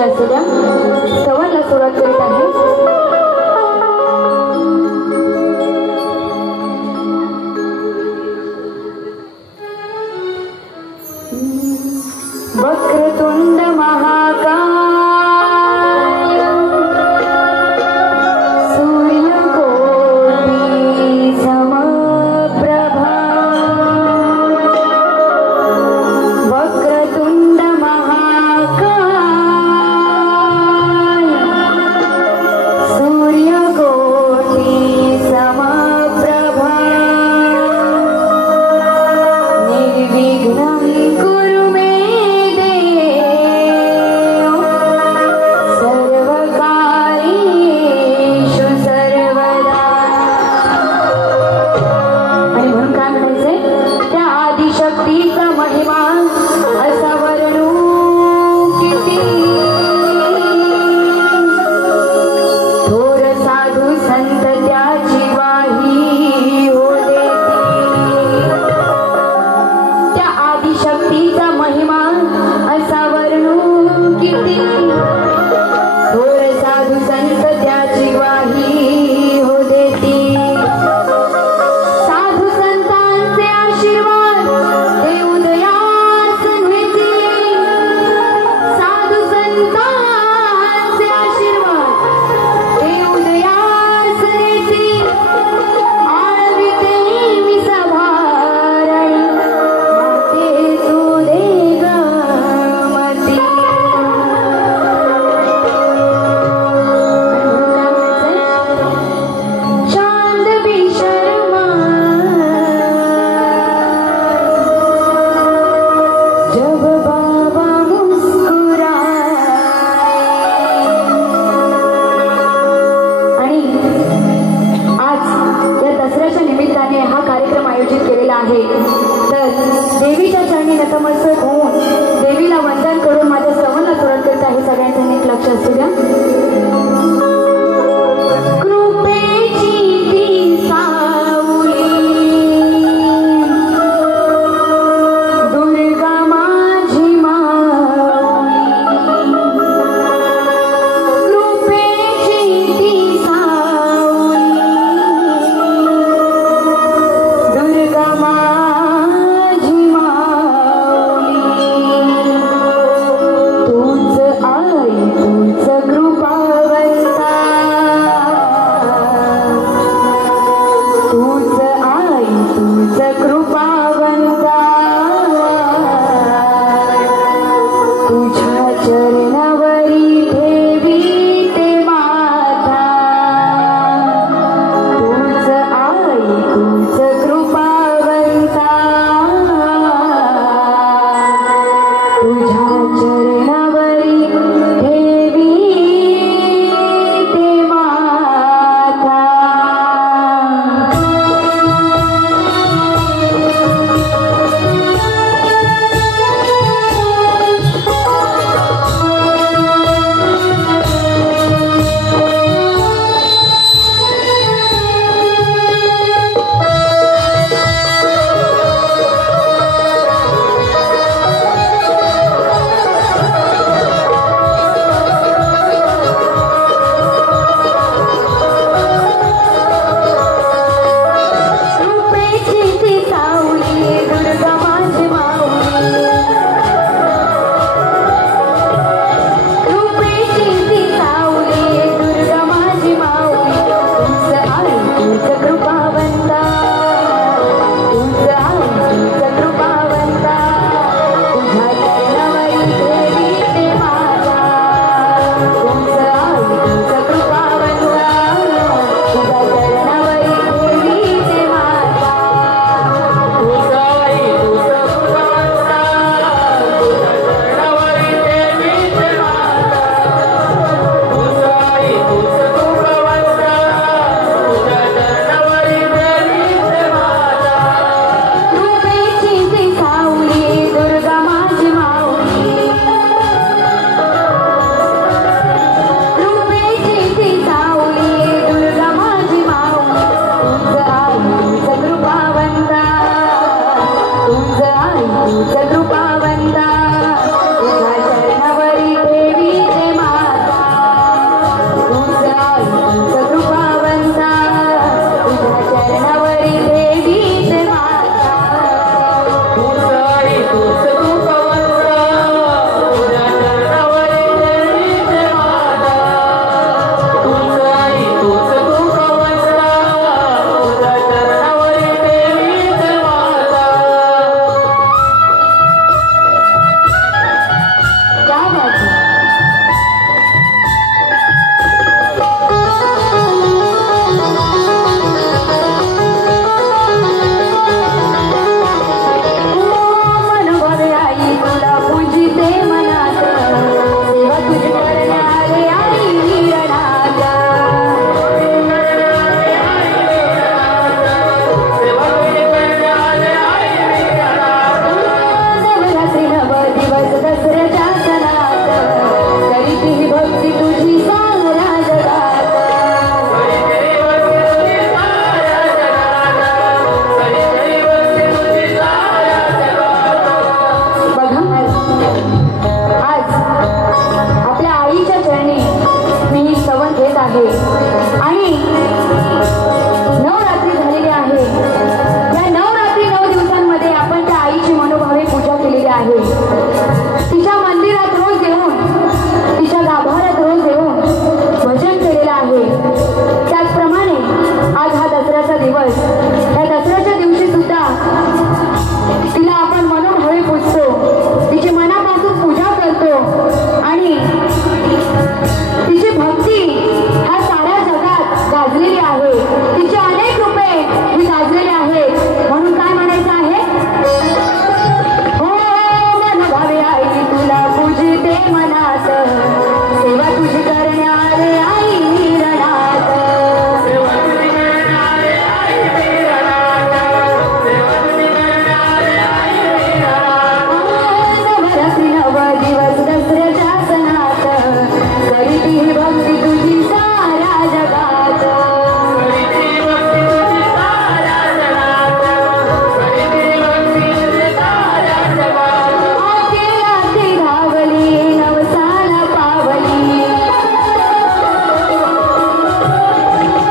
लक्ष असू द्या. सवाला सुरुवात करीत आहे. वक्रतुंड महाकाय मा या दसऱ्याच्या दिवशी सुद्धा तिला आपण म्हणून हवे पुजतो, तिची मनापासून पूजा करतो आणि तिची भक्ती ह्या साऱ्या जगात गाजलेली आहे. तिचे अनेक रूपे ही गाजलेली आहेत. म्हणून काय म्हणायचं आहे? हो मन भावे आई तुला पूजिते मनात, सेवा तुझी करणारे आई रणात. नव दिवस दसऱ्याच्या सणात करीती ही भक्ती तुझी साऱ्या जगात. आखेराती धावली नवसाला पावली,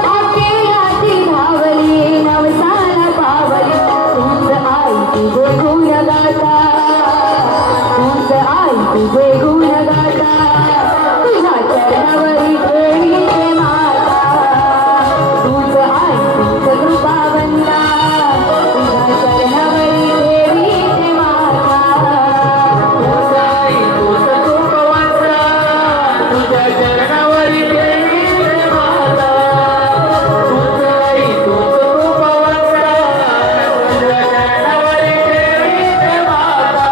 आखेराती धावली नवसाला पावली. तुझ आई तुझे गुण गाता, तुझ आई तुझे गुण गाता, तुझ्या चरणावरी ठेवीते माता. तुझ आई तुझ कृपावंता, तुझ्या चरणावरी ठेवीते माता. तुझ आई तुझ कृपावंता, तुझ्या चरणावरी ठेवीते माता. तुझ आई तुझ कृपावंता, तुझ्या चरणावरी ठेवीते माता.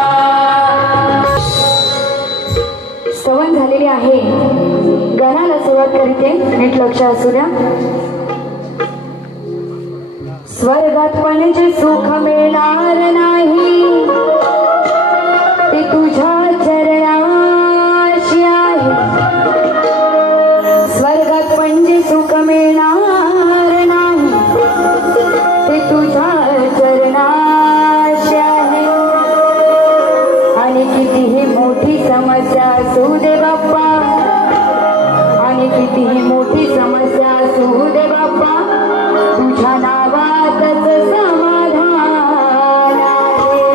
श्रवण झालेली आहे. गाण्याला सुरुवात करते, नीट लक्ष असू द्या. स्वर्गात पण जे सुख मिळणार नाही ते तुझ्या चरणाशी आहे. स्वर्गात पण जे सुख मिळणार नाही ते तुझ्या चरणाशी आहे. आणि कितीही मोठी समस्या असू दे बाप्पा, आणि कितीही मोठी समस्या असू दे बाप्पा, तुझ्या नावातच समाधान आहे.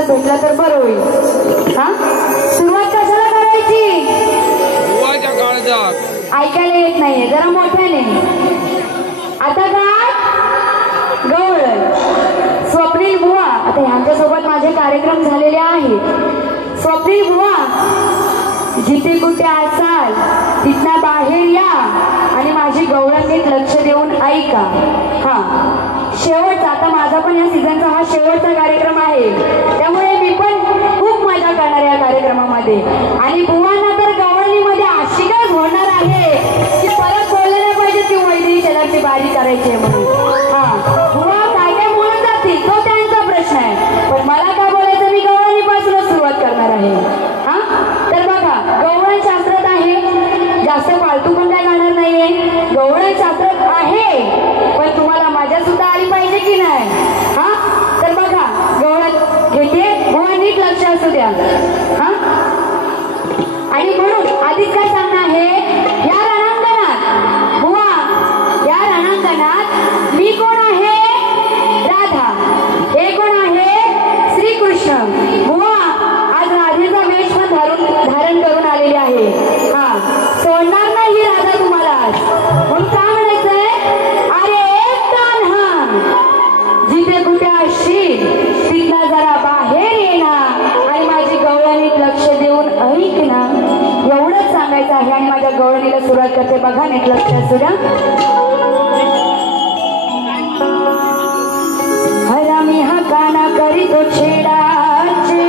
भेटला तर बरं होईल। हा सुरुवात कशाला करायची? बुवाच्या काळजात ऐकायला येत नाहीये, जरा मोठ्याने। आता काय गवळ स्वप्नील बुवा आता आता ह्यांच्यासोबत माझे कार्यक्रम झालेले आहेत. स्वप्नील बुवा, जिथे कुठे असाल तिथनं बाहेर या आणि माझी गौरवांनीत लक्ष देऊन ऐका. हा, शेवटचा, आता माझा पण या सीझनचा हा शेवटचा कार्यक्रम आहे, त्यामुळे मी पण खूप मजा करणार या कार्यक्रमामध्ये. आणि बुवांना तर गवळणीमध्ये अशी काय होणार आहे की परत बोलले नाही पाहिजे की वैद्यही शेलारची बारी करायची आहे म्हणून. हा, बुवा काय काय बोलून जातील तो त्यांचा प्रश्न आहे, पण मला काय बोलायचं, मी गवळणीपासूनच सुरुवात करणार आहे. हा, तर बघा, गवळण शास्त्रात आहे, जास्त फालतू पण काय जाणार नाहीये. गवळण शास्त्रात आहे, पण तुम्हाला मजा सुद्धा आली पाहिजे की नाही. हा, तर बघा, गवळण घेते, बुवा नीट लक्ष असू द्या. हा, आणि म्हणून आधीच काय सांगणं आहे, या रणांगणात बुवा, या रणांगणात मी कोण आहे, राधा, हे कोण आहे, श्रीकृष्ण. बुवा आज राधेचा वेश पण धारण करून आलेले आहे. हा, सोडणार नाही ही राधा तुम्हाला आज. म्हणून काय म्हणायचंय, अरे कान्हा, जिथे कुठे असशील तिथला जरा बाहेर ये ना आणि माझी गवळणीत लक्ष देऊन ऐक ना, एवढंच सांगायचं आहे. आणि माझ्या गवळणीला सुरुवात करते, बघा नीट लक्ष असू द्या. हरामी हा काना करीतो छेडाचे,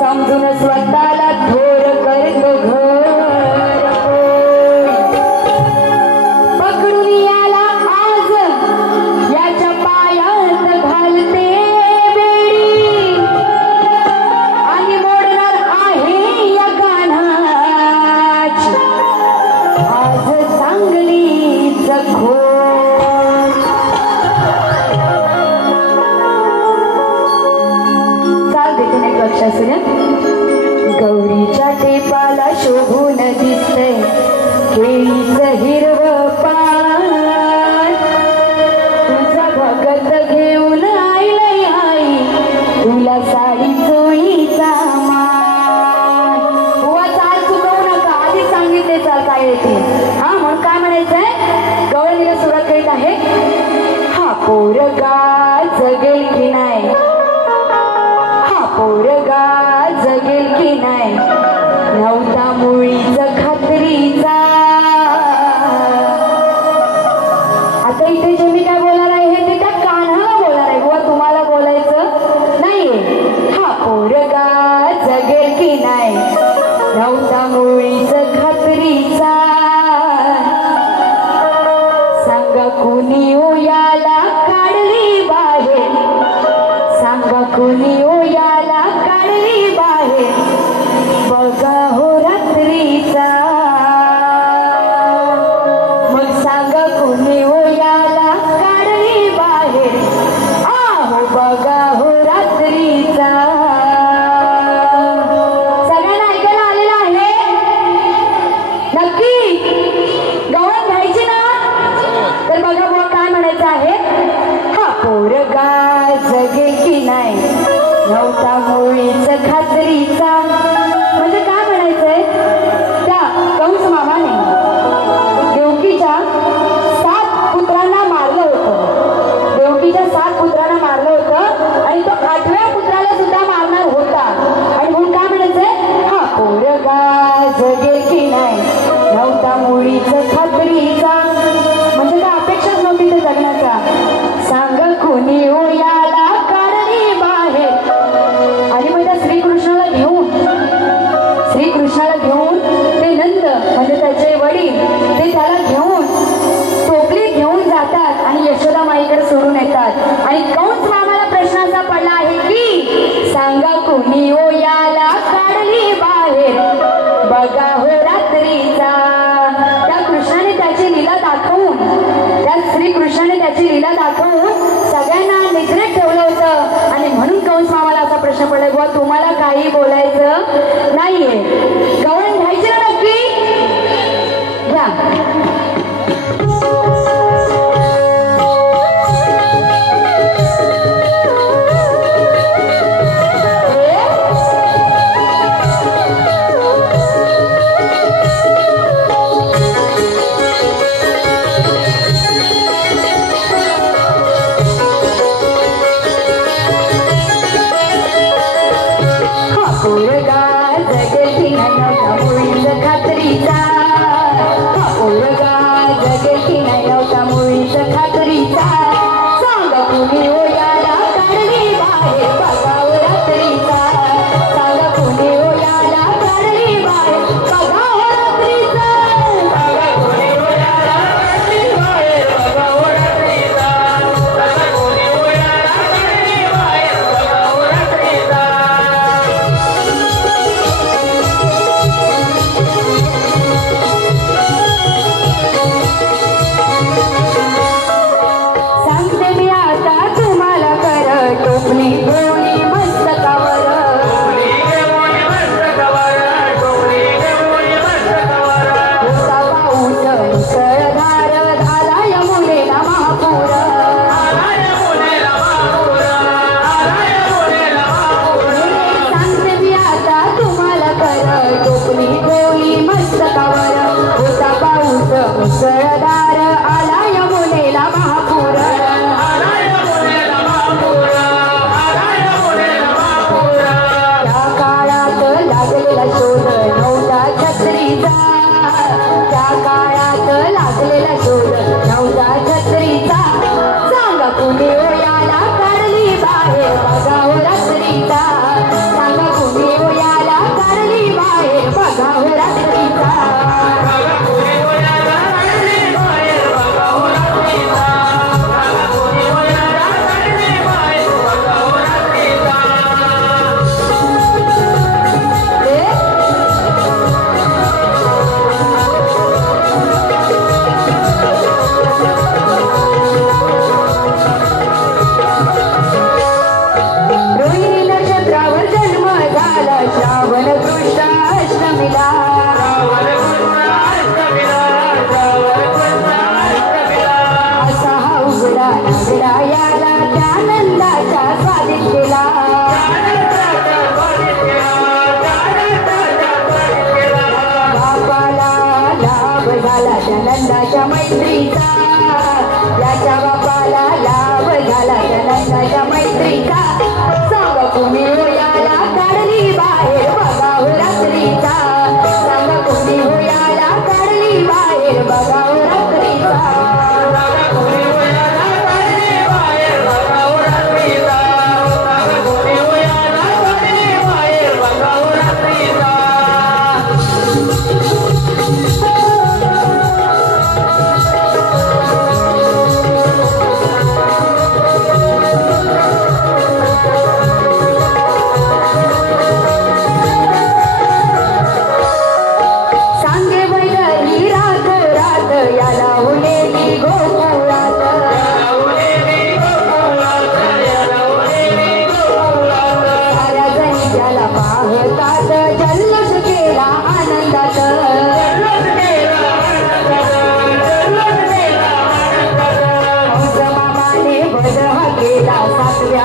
समजून स्वतःला थोर करतो घर, पकडून याला आज याच्या पायात घालते बेडी आणि मोडणार आहे या कान्हाची आज चांगलीच खोड. चाल देते नाही लक्ष असू द्या. गौरीच्या टेपाला शोभून दिसतंय केळीचं हिरवं पान, तुझा भगत घेऊन आईलय आई तुला साडी चोळीचा मान. बुवा चाल चुकवू नका, आधीच सांगितले चाल काय येते. हा, म्हणून काय म्हणायचंय, गवळणीला सुरुवात करीत आहे. हा पोरगा जगेल की नाही, हा पोरगा जगेल की नाही, नव्हता मुळीच खात्रीचा. आता इथे जे मी काय बोलणार आहे ते त्या कान्हाला बोलणार आहे, बुवा तुम्हाला बोलायचं नाहीये. हा पोरगा जगेल की नाही, नव्हता मुळीच खात्रीचा, सांगा कुणी उयाला काढली बाहेर, सांगा कुणी उयाला काढली बाहेर, बघा हो रात्रीचा. मग सांगा कुणी उयाला काढली बाहेर, आहो बघा हो रात्रीचा. सगळ्यांना ऐकायला आलेलं आहे नक्की, गवळण घ्यायची ना. तर बघा बुवा काय म्हणायचं आहे, हा पोरगा जगेल की नाही, नव्हता मुळीच खात्रीचा. म्हणजे काय म्हणायचंय, त्या कंस मामाने देवकीच्या 7 पुत्रांना मारलं होतं, देवकीच्या 7 पुत्रांना मारलं होतं आणि तो 8व्या पुत्राला सुद्धा मारणार होता. आणि म्हणून काय म्हणायचंय, हा पोरगा जगेल की नाही, नव्हता मुळीच खात्रीचा. म्हणजे काय अपेक्षाच नव्हती ते जगण्याचा. सांग कुणी उयाला काढली बाहेर. आणि मग त्या श्रीकृष्णाला घेऊन ते नंद म्हणजे त्याचे वडील ते त्याला घेऊन टोपलीत घेऊन जातात आणि यशोदा माईकडे सोडून येतात. आणि कंस मामाला प्रश्न असा पडला आहे की सांगा कुणी उयाला काढली बाहेर, बघा हो रात्रीचा. त्या कृष्णाने त्याची लीला दाखवून, त्या श्रीकृष्णाने त्याची लीला दाखवून सगळ्यांना निद्रेत ठेवलं होतं. आणि म्हणून कंस मामाला असा प्रश्न पडला, बुवा तुम्हाला काही बोलायचं नाहीये. गवळण घ्यायची ना नक्की, घ्या.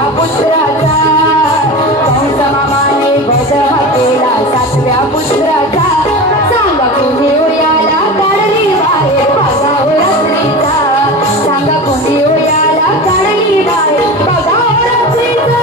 सातव्या पुत्राचा कंस मामाने वध केला सातव्या पुत्राचा सांगा कोणी उयाला काढली बाहेर बघाव रात्रीचा सांगा कोणी उयाला काढली बाहेर बघाव रात्रीचा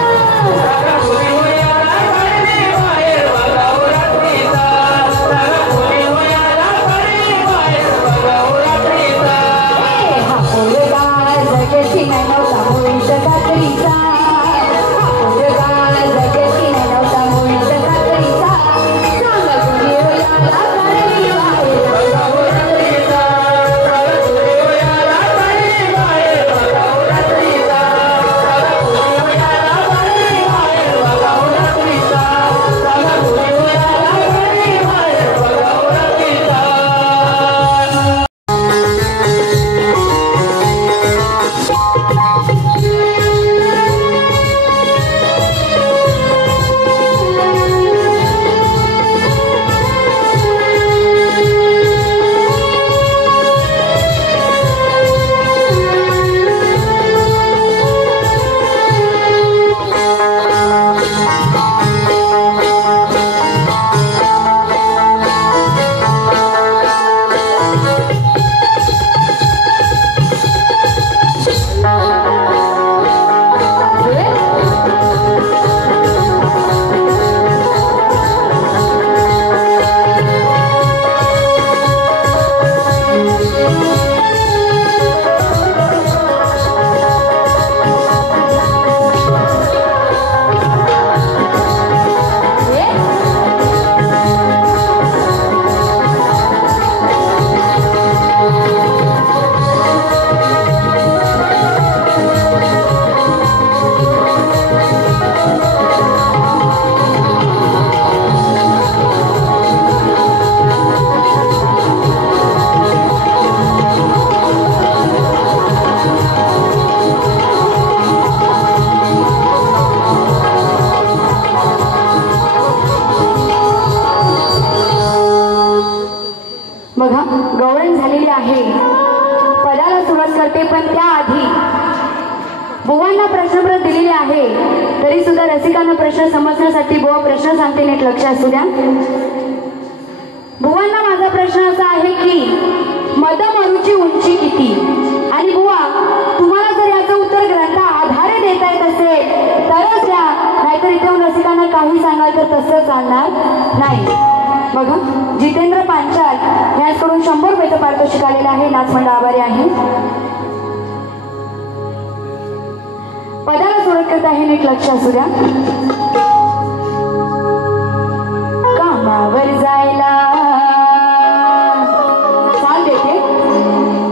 बघा गवळण झालेली आहे पदाला सुरुवात करते पण त्याआधी बुवांना प्रश्नपत्र दिलेले आहे तरी सुद्धा रसिकांना प्रश्न समजण्यासाठी बुवा प्रश्न सांगते नीट लक्ष असू द्या बुवांना माझा प्रश्न असा आहे की मदमरुची उंची किती आणि बुवा तुम्हाला जर याचं उत्तर ग्रंथा आधारे देता येत असेल तरच द्या नाहीतर इथे रसिकांना काही सांगाल तर तसं चालणार नाही बघा जितेंद्र पांचाल याचकडून 100 रुपयाचं पारितोषिक आलेलं आहे नाचमंडळ आभारी आहे पदाला सुरुवात करत आहे नीट लक्ष असू द्या कामावर जायला चाल देते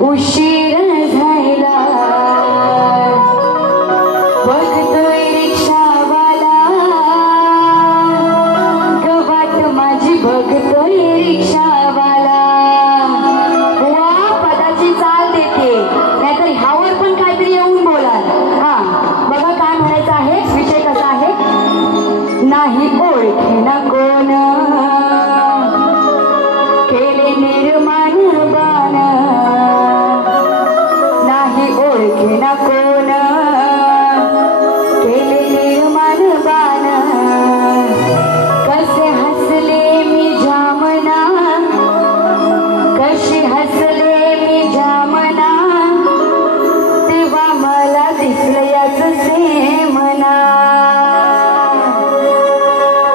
उशीर झाला बघतोय रिक्षावाला गवाट माझी बघतोय रिक्षावाला वा पदाची चाल देते नाहीतर ह्यावर पण काहीतरी येऊन बोलाल हा बघा काय म्हणायचं आहे विषय कसा आहे नाही ओळखे ना कोण केले निर्माण बाण नाही ओळखे ना कोण केले निर्माण बाण कसे हसले मी जामना कशी हसले मी जामना तेव्हा मला दिसलं याच सेमना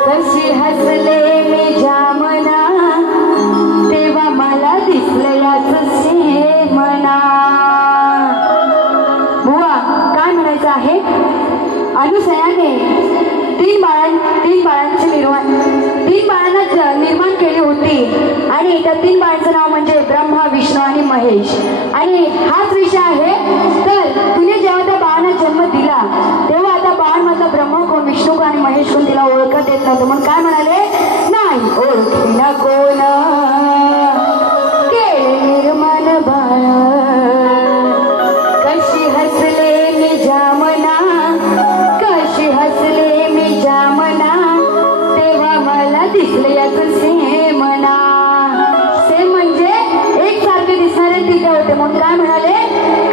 कशी हसले मी जामना तेव्हा मला दिसलं याच सेमना बुवा काय म्हणायचं आहे अनुसयाने तीन बाळांना निर्माण केली होती आणि त्या 3 बाळांचं नाव म्हणजे ब्रह्मा विष्णू आणि महेश आणि हाच विषय आहे तर तुने जेव्हा त्या बाळांना जन्म दिला तेव्हा आता बाळ माझा ब्रह्मा कोण विष्णू कोण आणि महेश कोण तिला ओळखत येत नव्हतं म्हणून काय म्हणाले नाही ओळखे ना कोण केले निर्माण बाळ कशी हसले मी जामना कशी हसले मी जामना तेव्हा मला दिसले याच सेमना सेम म्हणजे एकसारखे दिसणारे तिथे होते म्हणून काय म्हणाले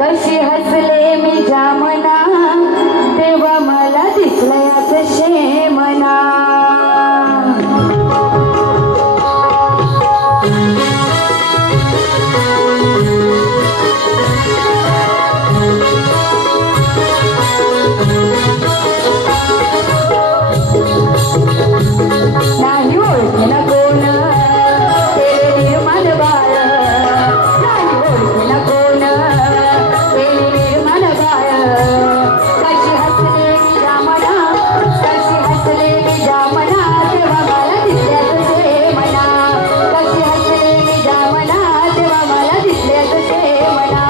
कशी हसले मी जामना तेव्हा मला जसे मना नाही ओळखेना कोण ते निर्मल बाळ नाही ओळखेना कोण ते निर्मल बाळ कशी हसले जामना कशी हसले जामना तेव्हा मला दिसल्या तुझे मना कशी हसले जामना तेव्हा मला दिसल्या तुझे मना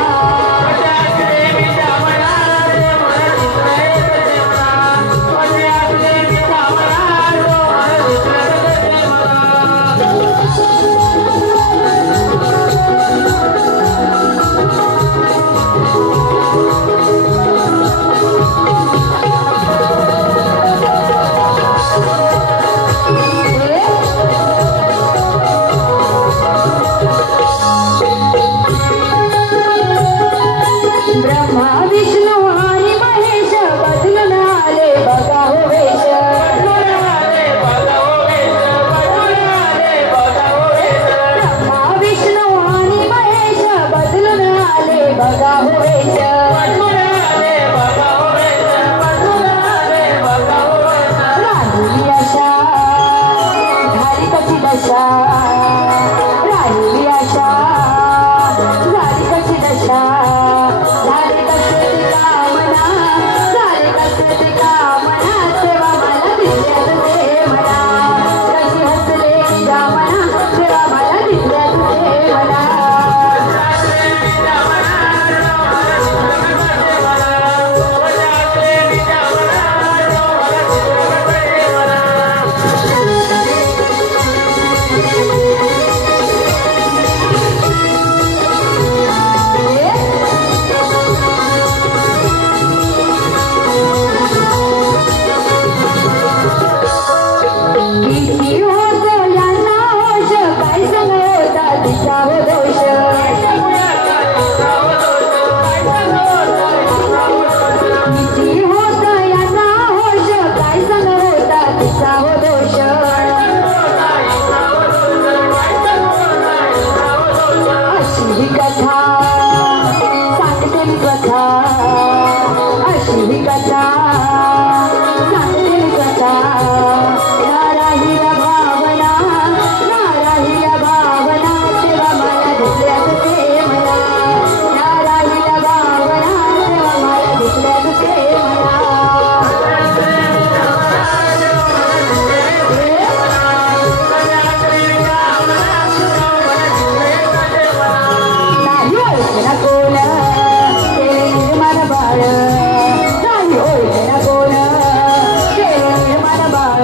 ब्रह्मा विष्णू आणि महेश बदलून आले बघा हो वेश ब्रह्मा विष्णू आणि महेश बदलून आले बघा हो वेश राहिली आशा झाली कशी दशा राहिली आशा झाली कशी दशा झाले कसे ते कामना झाले कसे ते कामना तेव्हा मला दिसल्या तुझे मना कशी हसले जामना तेव्हा मला दिसल्या तुझे मना किती होतो यांना होश काय संग होता तिचा हो दोष किती होतो यांना होश काय संग होता तिचा हो दोष अशी ही कथा सांगते मी कथा अशी ही कथा सांगते मी कथा नाराहिला भावना तेव्हा मला दिसल्या तुझे मना नाराहिला भावना तेव्हा मला दिसल्या तुझे मना नाही ओळखेना कोण ते निर्मल बाळ नाही ओळखेना कोण ते निर्मल बाळ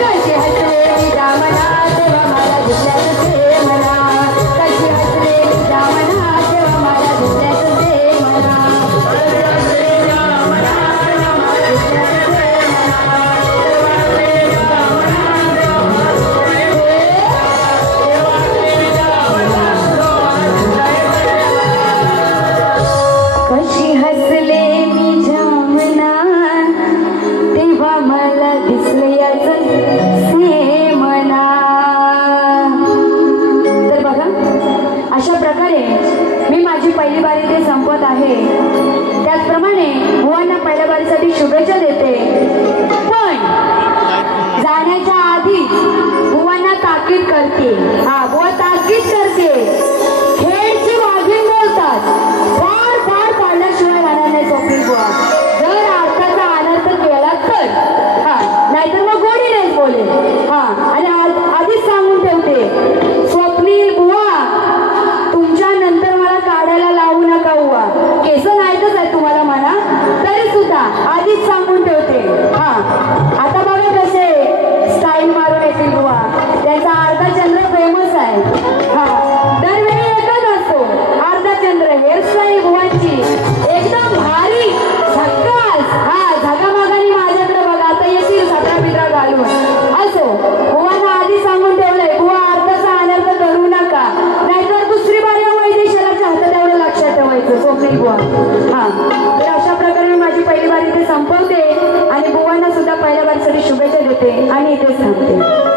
कशी हसले जामना तेव्हा मला दिसल्या तुझे मना कशी हसले जामना तेव्हा मला दिसल्या तुझे मना कशी हसले मी जामना तेव्हा मला दिसले मना तर बघा अशा प्रकारे मी माझी पहिली बारी ते संपत आहे त्याचप्रमाणे बुवांना पहिल्या बारीसाठी शुभेच्छा देते पण जाण्याच्या आधी बुवांना ताकीद करते बुवा ताकीद करते खेळची वाघीण बोलतात फार फार पाडल्याशिवाय राहणार नाही स्वप्नील बुवा जर अर्थाचा अनर्थ केला तर नाहीतर मग गोडी नाही बोले आणि आधीच सांगून ठेवते स्वप्नील बुवा तुमच्या नंतर मला काढायला लावू नका बुवा केस नाहीतच आहे तुम्हाला म्हणा तरी सुद्धा आधीच सांगून ठेवते आता बघा कसे स्टाईल मारून येतील बुवा त्यांचा अर्धा चंद्र फेमस आहे घेते आणि इथेच थांबते.